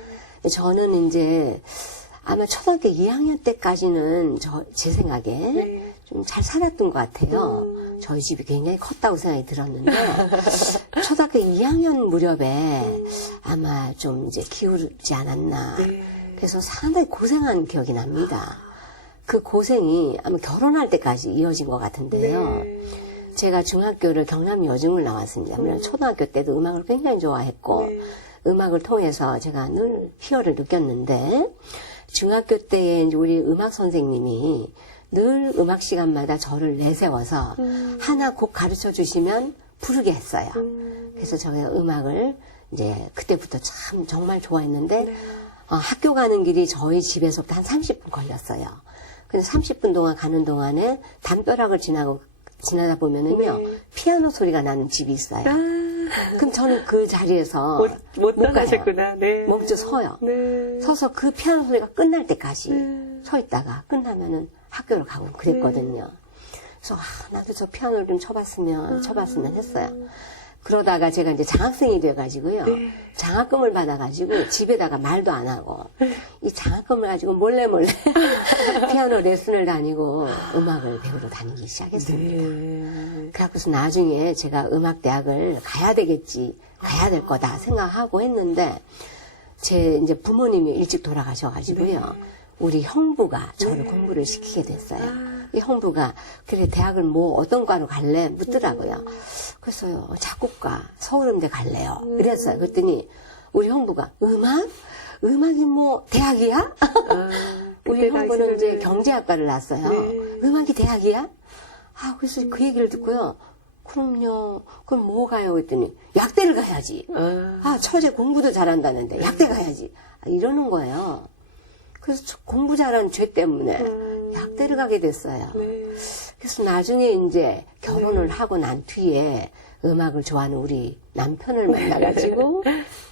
저는 이제 아마 초등학교 2학년 때까지는 제 생각에 네. 좀 잘 살았던 것 같아요. 저희 집이 굉장히 컸다고 생각이 들었는데 초등학교 2학년 무렵에 아마 좀 이제 기울지 않았나. 네. 그래서 상당히 고생한 기억이 납니다. 그 고생이 아마 결혼할 때까지 이어진 것 같은데요. 네. 제가 중학교를 경남 여중을 나왔습니다. 물론 초등학교 때도 음악을 굉장히 좋아했고 네. 음악을 통해서 제가 늘 희열을 느꼈는데 중학교 때에 이제 우리 음악 선생님이 늘 음악 시간마다 저를 내세워서 하나 곡 가르쳐 주시면 부르게 했어요. 그래서 제가 음악을 이제 그때부터 참 정말 좋아했는데 네. 학교 가는 길이 저희 집에서부터 한 30분 걸렸어요. 근데 30분 동안 가는 동안에 담벼락을 지나다 보면은요, 네. 피아노 소리가 나는 집이 있어요. 그럼 저는 그 자리에서 못 가요. 떠나셨구나. 네. 멈춰 서요. 네. 서서 그 피아노 소리가 끝날 때까지 네. 서 있다가 끝나면은 학교를 가고 그랬거든요. 그래서 나도 저 피아노를 좀 쳐봤으면 했어요. 그러다가 제가 이제 장학생이 돼가지고요. 네. 장학금을 받아가지고 집에다가 말도 안 하고 이 장학금을 가지고 몰래 피아노 레슨을 다니고 음악을 배우러 다니기 시작했습니다. 네. 그래서 나중에 제가 음악대학을 가야 될 거다 생각하고 했는데 제 이제 부모님이 일찍 돌아가셔가지고요. 우리 형부가 저를 공부를 시키게 됐어요. 이 형부가 그래 대학을 뭐 어떤 과로 갈래 묻더라고요. 그래서 작곡가 서울음대 갈래요. 그랬어요. 그랬더니 우리 형부가 음악이 뭐 대학이야? 우리 그때 형부는 이제 당시에는- 경제학과를 나왔어요. 네. 음악이 대학이야? 그래서 그 얘기를 듣고요. 그럼요. 그럼 뭐 가요? 그랬더니 약대를 가야지. 처제 공부도 잘한다는데 약대 가야지. 이러는 거예요. 그래서 공부 잘한 죄 때문에 약대를 가게 됐어요. 네. 그래서 나중에 이제 결혼을 하고 난 뒤에 음악을 좋아하는 우리 남편을 만나가지고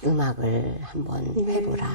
음악을 한번 해보라.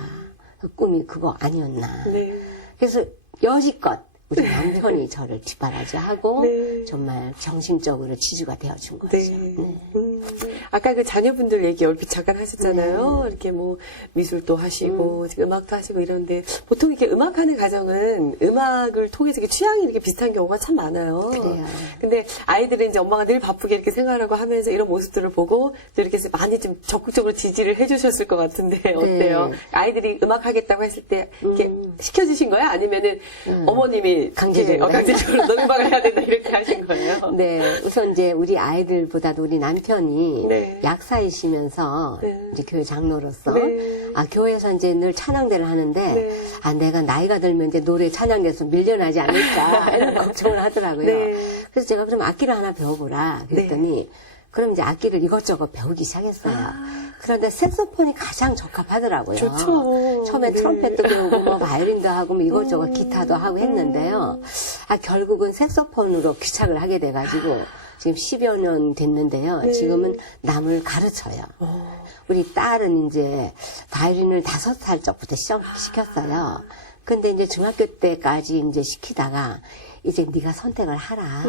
그 꿈이 그거 아니었나. 네. 그래서 여지껏 우리 남편이 저를 뒷바라지하고 네. 정말 정신적으로 지주가 되어준 거죠. 네. 네. 아까 그 자녀분들 얘기 얼핏 잠깐 하셨잖아요. 이렇게 뭐 미술도 하시고 지금 음악도 하시고 이런데 보통 이렇게 음악하는 가정은 음악을 통해서 이렇게 취향이 이렇게 비슷한 경우가 참 많아요. 그래요. 근데 아이들은 이제 엄마가 늘 바쁘게 이렇게 생활하고 하면서 이런 모습들을 보고 또 이렇게 해서 많이 좀 적극적으로 지지를 해주셨을 것 같은데 어때요? 아이들이 음악 하겠다고 했을 때 이렇게 시켜주신 거야? 아니면은 어머님이 강제적으로 강제적으로 너 음악을 해야 된다 이렇게 하신 거예요? 네, 우선 이제 우리 아이들보다도 우리 남편이 네. 약사이시면서 네. 이제 교회 장로로서 네. 교회에서 이제 늘 찬양대를 하는데 네. 내가 나이가 들면 이제 노래 찬양대에서 밀려나지 않을까 이런 걱정을 하더라고요. 네. 그래서 제가 그럼 악기를 하나 배워보라 그랬더니 그럼 이제 악기를 이것저것 배우기 시작했어요. 그런데 색소폰이 가장 적합하더라고요. 좋죠. 처음에 네. 트럼펫도 배우고 뭐 바이올린도 하고 뭐 이것저것 기타도 하고 했는데요. 결국은 색소폰으로 귀착을 하게 돼가지고 지금 10여 년 됐는데요. 네. 지금은 남을 가르쳐요. 우리 딸은 이제 바이올린을 5살 적부터 시켰어요. 근데 이제 중학교 때까지 이제 시키다가 이제 네가 선택을 하라.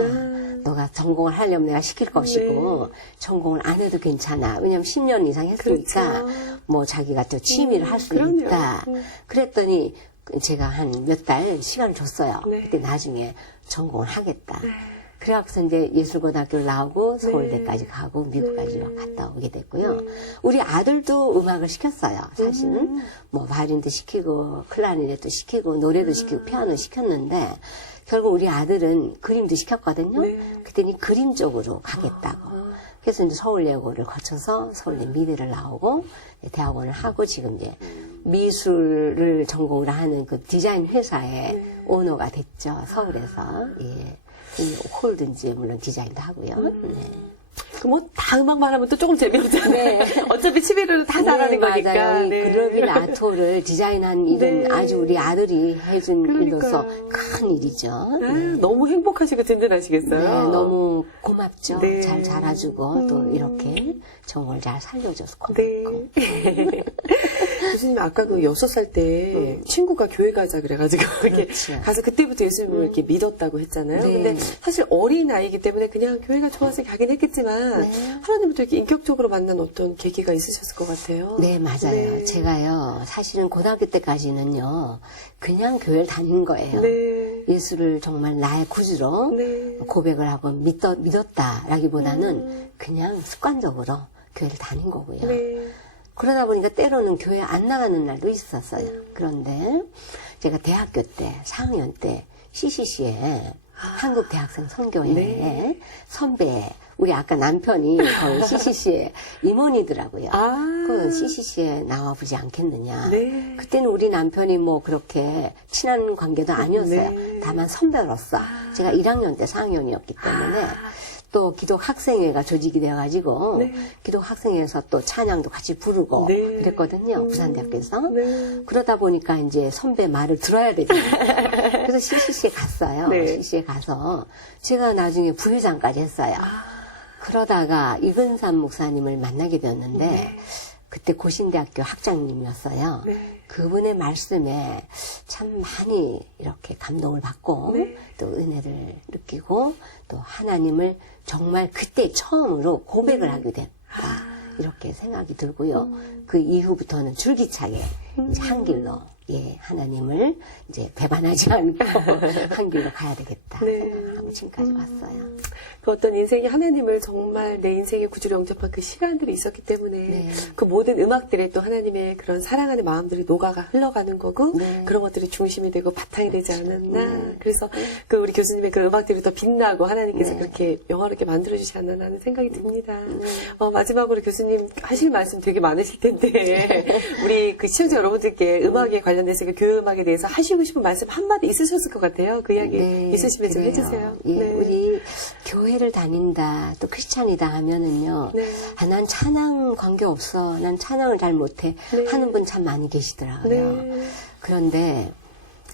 너가 전공을 하려면 내가 시킬 것이고 전공을 안 해도 괜찮아. 왜냐면 10년 이상 했으니까 그렇죠. 뭐 자기가 또 취미를 할 수 그럼요. 있다. 그랬더니 제가 한 몇 달 시간을 줬어요. 네. 그때 나중에 전공을 하겠다. 그래갖고서 이제 예술고등학교를 나오고 서울대까지 가고 미국까지 갔다 오게 됐고요. 우리 아들도 음악을 시켰어요. 사실은 뭐 바이올린도 시키고 클라리넷도 시키고 노래도 시키고 피아노 시켰는데 결국 우리 아들은 그림도 시켰거든요. 네. 그랬더니 그림 쪽으로 가겠다고. 그래서 이제 서울예고를 거쳐서 서울대 미대를 나오고 대학원을 하고 지금 이제 미술을 전공을 하는 그 디자인 회사의 오너가 됐죠. 서울에서. 예. 이 홀든지 물론 디자인도 하고요. 네. 뭐 다 음악만 하면 또 조금 재미없잖아요. 네. 어차피 취미로 다 잘하는 거니까. 맞아요. 이 네. 글로빌 아토를 디자인한 일은 네. 아주 우리 아들이 해준 일로서 그러니까요. 큰 일이죠. 너무 행복하시고 든든하시겠어요. 네, 너무 고맙죠. 네. 잘 자라주고 또 이렇게 정을 잘 살려줘서 네. 고맙고. 교수님 아까 그 6살 때 친구가 교회 가자 그래가지고 이렇게 그렇죠. 가서 그때부터 예수님을 이렇게 믿었다고 했잖아요. 네. 근데 사실 어린 아이이기 때문에 그냥 교회가 좋아서 가긴 했겠지만 네. 하나님부터 이렇게 인격적으로 만난 어떤 계기가 있으셨을 것 같아요. 네, 맞아요. 네. 제가요, 사실은 고등학교 때까지는요, 그냥 교회를 다닌 거예요. 네. 예수를 정말 나의 구주로 네. 고백을 하고 믿었다라기보다는 그냥 습관적으로 교회를 다닌 거고요. 네. 그러다 보니까 때로는 교회 안 나가는 날도 있었어요. 그런데 제가 대학교 때, 4학년 때 CCC에 한국 대학생 선교회에 네. 선배, 우리 아까 남편이 거기 CCC의 임원이더라고요. 그 CCC에 나와보지 않겠느냐. 네. 그때는 우리 남편이 뭐 그렇게 친한 관계도 아니었어요. 네. 다만 선배로서 제가 1학년 때 4학년이었기 때문에 또 기독 학생회가 조직이 돼가지고 네. 기독 학생회에서 또 찬양도 같이 부르고 네. 그랬거든요. 부산대학교에서. 네. 그러다 보니까 이제 선배 말을 들어야 되잖아요. 그래서 CCC에 갔어요. 네. CCC에 가서 제가 나중에 부회장까지 했어요. 그러다가 이근삼 목사님을 만나게 되었는데 그때 고신대학교 학장님이었어요. 네. 그분의 말씀에 참 많이 이렇게 감동을 받고 네. 또 은혜를 느끼고 또 하나님을 정말 그때 처음으로 고백을 하게 됐다. 이렇게 생각이 들고요. 그 이후부터는 줄기차게 이제 한 길로 하나님을 이제 배반하지 않고 한 길로 가야 되겠다 네. 생각을 하고 지금까지 왔어요. 그 어떤 인생의 하나님을 정말 내 인생의 구주로 영접한 그 시간들이 있었기 때문에 네. 그 모든 음악들에 또 하나님의 그런 사랑하는 마음들이 녹아가 흘러가는 거고 네. 그런 것들이 중심이 되고 바탕이 되지 않았나. 네. 그래서 그 우리 교수님의 그 음악들이 더 빛나고 하나님께서 네. 그렇게 영화롭게 만들어주지 않나 하는 생각이 듭니다. 마지막으로 교수님 하실 말씀 되게 많으실 텐데 우리 그 시청자 여러분들께 음악에 관련돼서 그 교회 음악에 대해서 하시고 싶은 말씀 한마디 있으셨을 것 같아요. 그 이야기 있으시면 좀 그래요. 해주세요. 예, 네. 우리 교회를 다닌다, 또 크리스찬이다 하면은요, 네. 난 찬양 관계없어, 난 찬양을 잘 못해 네. 하는 분 참 많이 계시더라고요. 네. 그런데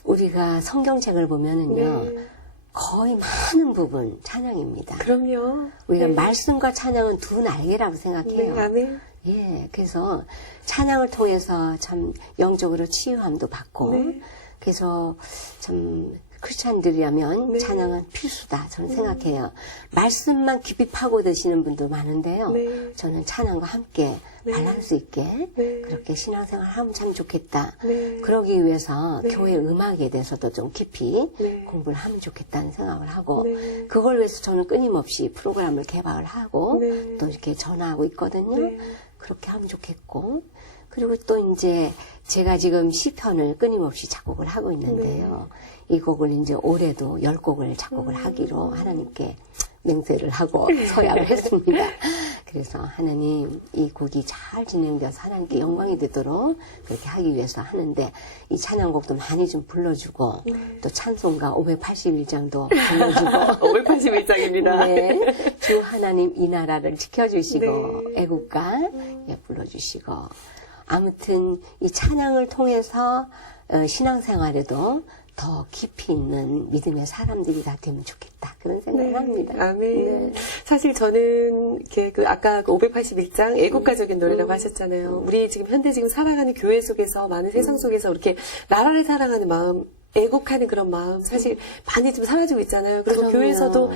우리가 성경책을 보면은요, 네. 거의 많은 부분 찬양입니다. 그럼요. 우리가 네. 말씀과 찬양은 두 날개라고 생각해요. 네, 아멘. 예, 그래서 찬양을 통해서 참 영적으로 치유함도 받고, 네. 그래서 참 크리스찬들이라면 네. 찬양은 필수다 저는 생각해요. 말씀만 깊이 파고드시는 분도 많은데요. 네. 저는 찬양과 함께 네. 밸런스 있게 네. 그렇게 신앙생활 하면 참 좋겠다. 네. 그러기 위해서 네. 교회 음악에 대해서도 좀 깊이 네. 공부를 하면 좋겠다는 생각을 하고 네. 그걸 위해서 저는 끊임없이 프로그램을 개발을 하고 네. 또 이렇게 전화하고 있거든요. 네. 그렇게 하면 좋겠고 그리고 또 이제 제가 지금 시편을 끊임없이 작곡을 하고 있는데요. 이 곡을 이제 올해도 10곡을 작곡을 하기로 하나님께 맹세를 하고 서약을 했습니다. 그래서 하나님 이 곡이 잘 진행돼서 하나님께 영광이 되도록 그렇게 하기 위해서 하는데 이 찬양곡도 많이 좀 불러주고 또 찬송가 581장도 불러주고 581장입니다. 네, 주 하나님 이 나라를 지켜주시고 네. 애국가 불러주시고 아무튼 이 찬양을 통해서 신앙생활에도 더 깊이 있는 믿음의 사람들이 다 되면 좋겠다 그런 생각을 합니다. 아멘. 네. 사실 저는 이렇게 그 아까 그 581장 애국가적인 노래라고 하셨잖아요. 우리 지금 현대 지금 살아가는 교회 속에서 많은 세상 속에서 이렇게 나라를 사랑하는 마음, 애국하는 그런 마음 사실 많이 좀 사라지고 있잖아요. 그래서 그럼요. 교회에서도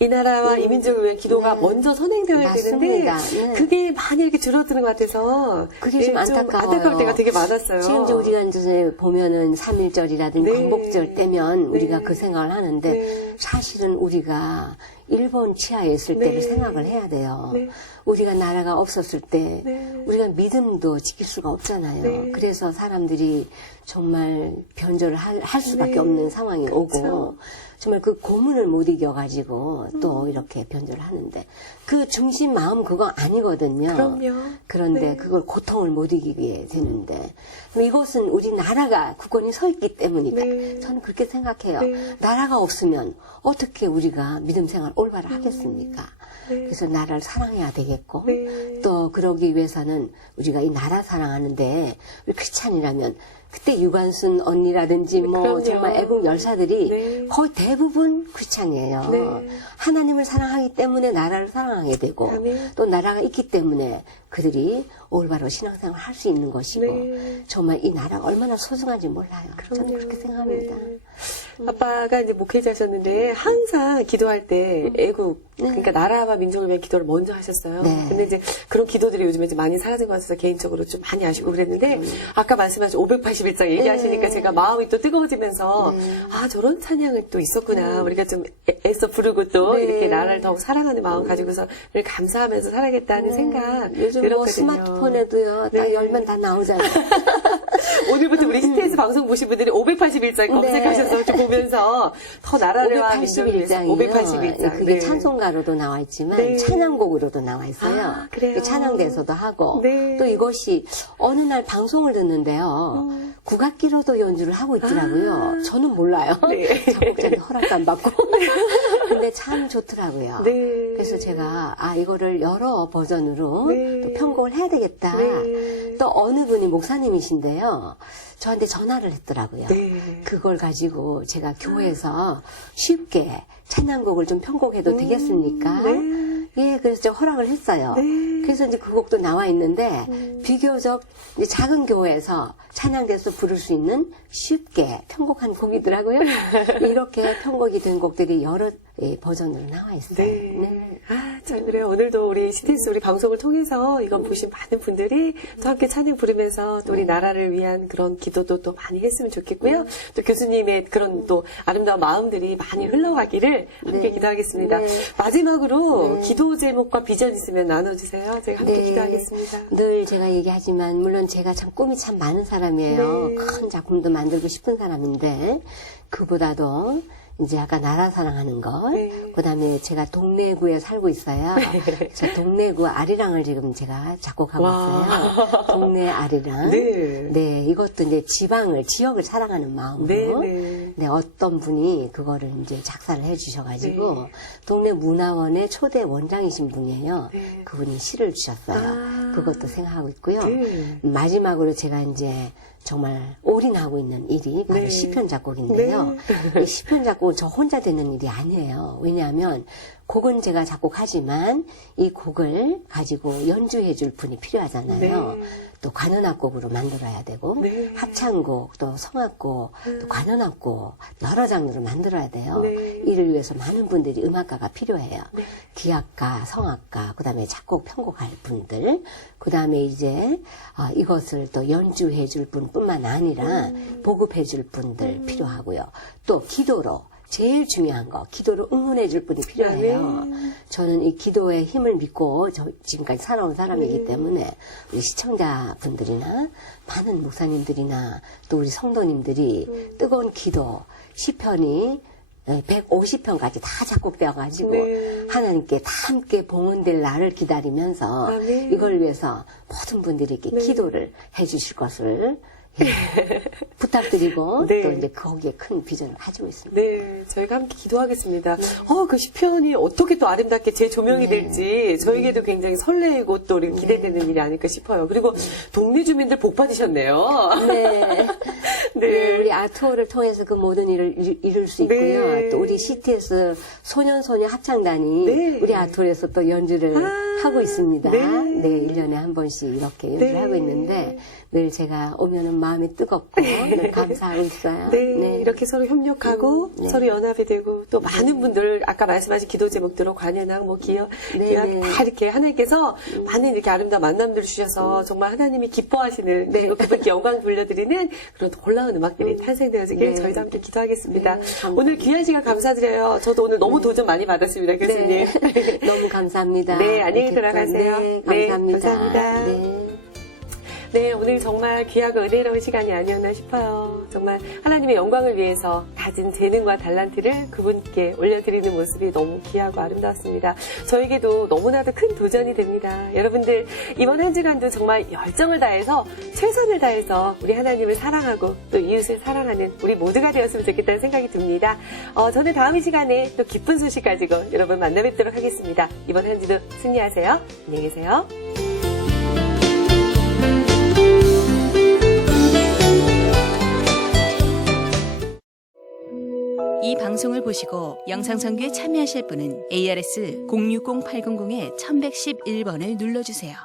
이 나라와 이 민족을 위한 기도가 네. 먼저 선행되어야 되는데 맞습니다. 네. 그게 많이 이렇게 줄어드는 것 같아서 그게 좀 안타까워요. 안타까울 때가 되게 많았어요. 지금 이제 우리가 이제 보면은 3.1절이라든지 네. 광복절 때면 네. 우리가 그 생각을 하는데 네. 사실은 우리가 일본 치하에 있을 네. 때를 생각을 해야 돼요. 네. 우리가 나라가 없었을 때 네. 우리가 믿음도 지킬 수가 없잖아요. 네. 그래서 사람들이 정말 변절을 할 수밖에 네. 없는 상황이 오고 그렇죠. 정말 그 고문을 못 이겨가지고 또 이렇게 변절을 하는데 그 중심 마음 그거 아니거든요. 그럼요. 그런데 네. 그걸 고통을 못 이기게 되는데 이것은 우리나라가 국권이 서 있기 때문이다. 네. 저는 그렇게 생각해요. 네. 나라가 없으면 어떻게 우리가 믿음 생활 올바로 하겠습니까? 네. 그래서 나라를 사랑해야 되겠고 네. 또 그러기 위해서는 우리가 이 나라 사랑하는데 우리 크리스찬이라면 그때 유관순 언니라든지 뭐 그럼요. 정말 애국 열사들이 네. 거의 대부분 크리스찬이에요. 네. 하나님을 사랑하기 때문에 나라를 사랑하게 되고 아멘. 또 나라가 있기 때문에 그들이 올바로 신앙생활을 할 수 있는 것이고 네. 정말 이 나라가 얼마나 소중한지 몰라요. 저는 그렇게 생각합니다. 네. 아빠가 이제 목회자셨는데 항상 기도할 때 애국 그러니까 나라와 민족을 위한 기도를 먼저 하셨어요. 네. 근데 이제 그런 기도들이 요즘에 좀 많이 사라진 것 같아서 개인적으로 좀 많이 아쉽고 그랬는데 아까 말씀하신 581장 얘기하시니까 제가 마음이 또 뜨거워지면서 아 저런 찬양은 또 있었구나. 우리가 좀 애써 부르고 또 네. 이렇게 나라를 더욱 사랑하는 마음 가지고서 늘 감사하면서 살아야겠다는 생각 요즘 들었거든요. 뭐 스마트폰에도요. 딱 네. 열면 다 나오잖아요. 오늘부터 우리 CTS 방송 보신 분들이 581장 검색하셔서 좀 보면서 더 나라를 위한 민족을 위해서 581장. 그게 네. 찬송가로도 나와 있지만 네. 찬양곡으로도 나와 있어요. 아, 그래요? 찬양대에서도 하고 네. 또 이것이 어느 날 방송을 듣는데요. 국악기로도 연주를 하고 있더라고요. 저는 몰라요. 네. 작곡자는 허락도 안 받고. 근데 참 좋더라고요. 네. 그래서 제가 이거를 여러 버전으로 네. 또 편곡을 해야 되겠다. 네. 또 어느 분이 목사님이신데요. 저한테 전화를 했더라고요. 네. 그걸 가지고 제가 교회에서 쉽게 찬양곡을 좀 편곡해도 되겠습니까? 네. 예, 그래서 제가 허락을 했어요. 네. 그래서 이제 그 곡도 나와 있는데, 비교적 이제 작은 교회에서 찬양돼서 부를 수 있는 쉽게 편곡한 곡이더라고요. 이렇게 편곡이 된 곡들이 여러 버전으로 나와 있어요. 네. 네. 아, 참, 그래요. 오늘도 우리 CTS 우리 방송을 통해서 이건 보신 많은 분들이 또 함께 찬양 부르면서 또 우리 나라를 위한 그런 기도도 또 많이 했으면 좋겠고요. 또 교수님의 그런 또 아름다운 마음들이 많이 흘러가기를 함께 기도하겠습니다. 네. 마지막으로 기도 제목과 비전 있으면 나눠주세요. 제가 함께 네. 기도하겠습니다. 늘 제가 얘기하지만 물론 제가 참 꿈이 참 많은 사람이에요. 네. 큰 작품도 만들고 싶은 사람인데 그보다도 이제 아까 나라 사랑하는 것, 네. 그다음에 제가 동래구에 살고 있어요. 저 동래구 아리랑을 지금 제가 작곡하고 와. 있어요. 동래 아리랑. 네. 네, 이것도 이제 지역을 사랑하는 마음으로. 네, 네. 네, 어떤 분이 그거를 이제 작사를 해주셔가지고 네. 동네 문화원의 초대 원장이신 분이에요. 네. 그분이 시를 주셨어요. 아. 그것도 생각하고 있고요. 네. 마지막으로 제가 이제 정말 올인하고 있는 일이 바로 네. 시편 작곡인데요. 이 시편 작곡은 저 혼자 되는 일이 아니에요. 왜냐하면 곡은 제가 작곡하지만 이 곡을 가지고 연주해 줄 분이 필요하잖아요. 네. 또 관현악곡으로 만들어야 되고 네. 합창곡 또 성악곡 또 관현악곡 여러 장르로 만들어야 돼요. 네. 이를 위해서 많은 분들이 음악가가 필요해요. 기악가, 성악가, 그다음에 작곡 편곡할 분들, 그다음에 이제 이것을 또 연주해 줄 분뿐만 아니라 보급해 줄 분들 필요하고요. 또 기도로 제일 중요한 거, 기도로 응원해 줄 분이 필요해요. 저는 이 기도의 힘을 믿고 지금까지 살아온 사람이기 때문에 우리 시청자분들이나 많은 목사님들이나 또 우리 성도님들이 뜨거운 기도, 시편이 150편까지 다 작곡되어가지고 네. 하나님께 다 함께 봉헌될 날을 기다리면서 아멘. 이걸 위해서 모든 분들이 이렇게 기도를 해주실 것을 부탁드리고 네. 또 이제 거기에 큰 비전을 가지고 있습니다. 네, 저희가 함께 기도하겠습니다. 그 시편이 어떻게 또 아름답게 재조명이 될지 저에게도 굉장히 설레이고 또 우리 기대되는 일이 아닐까 싶어요. 그리고 동네 주민들 복 받으셨네요. 네. 네, 우리 아트호를 통해서 그 모든 일을 이룰 수 있고요. 네. 또 우리 CTS 소년소녀 합창단이 네. 우리 아트호에서 또 연주를 하고 있습니다. 네. 네, 1년에 한 번씩 이렇게 연주를 네. 하고 있는데 늘 제가 오면은 마음이 뜨겁고 늘 감사하고 있어요. 네, 이렇게 서로 협력하고 네. 서로 연합이 되고 또 많은 분들 아까 말씀하신 기도 제목대로 관현악, 뭐 기억, 네, 기악 네. 다 이렇게 하나님께서 많은 이렇게 아름다운 만남들을 주셔서 정말 하나님이 기뻐하시는 그리고 그분께 영광 돌려드리는 그런 놀라운 음악들이 탄생되어지길 네. 저희도 함께 기도하겠습니다. 네, 감사합니다. 오늘 귀한 시간 감사드려요. 저도 오늘 너무 도전 많이 받았습니다, 교수님. 네. 너무 감사합니다. 네, 안녕히 이렇게 들어가세요. 네, 네, 감사합니다. 감사합니다. 네. 네, 오늘 정말 귀하고 은혜로운 시간이 아니었나 싶어요. 정말 하나님의 영광을 위해서 가진 재능과 달란트를 그분께 올려드리는 모습이 너무 귀하고 아름다웠습니다. 저에게도 너무나도 큰 도전이 됩니다. 여러분들 이번 한 주간도 정말 열정을 다해서 최선을 다해서 우리 하나님을 사랑하고 또 이웃을 사랑하는 우리 모두가 되었으면 좋겠다는 생각이 듭니다. 저는 다음 이 시간에 또 기쁜 소식 가지고 여러분 만나 뵙도록 하겠습니다. 이번 한 주도 승리하세요. 안녕히 계세요. 이 방송을 보시고 영상선교에 참여하실 분은 ARS 060-800-1111번을 눌러주세요.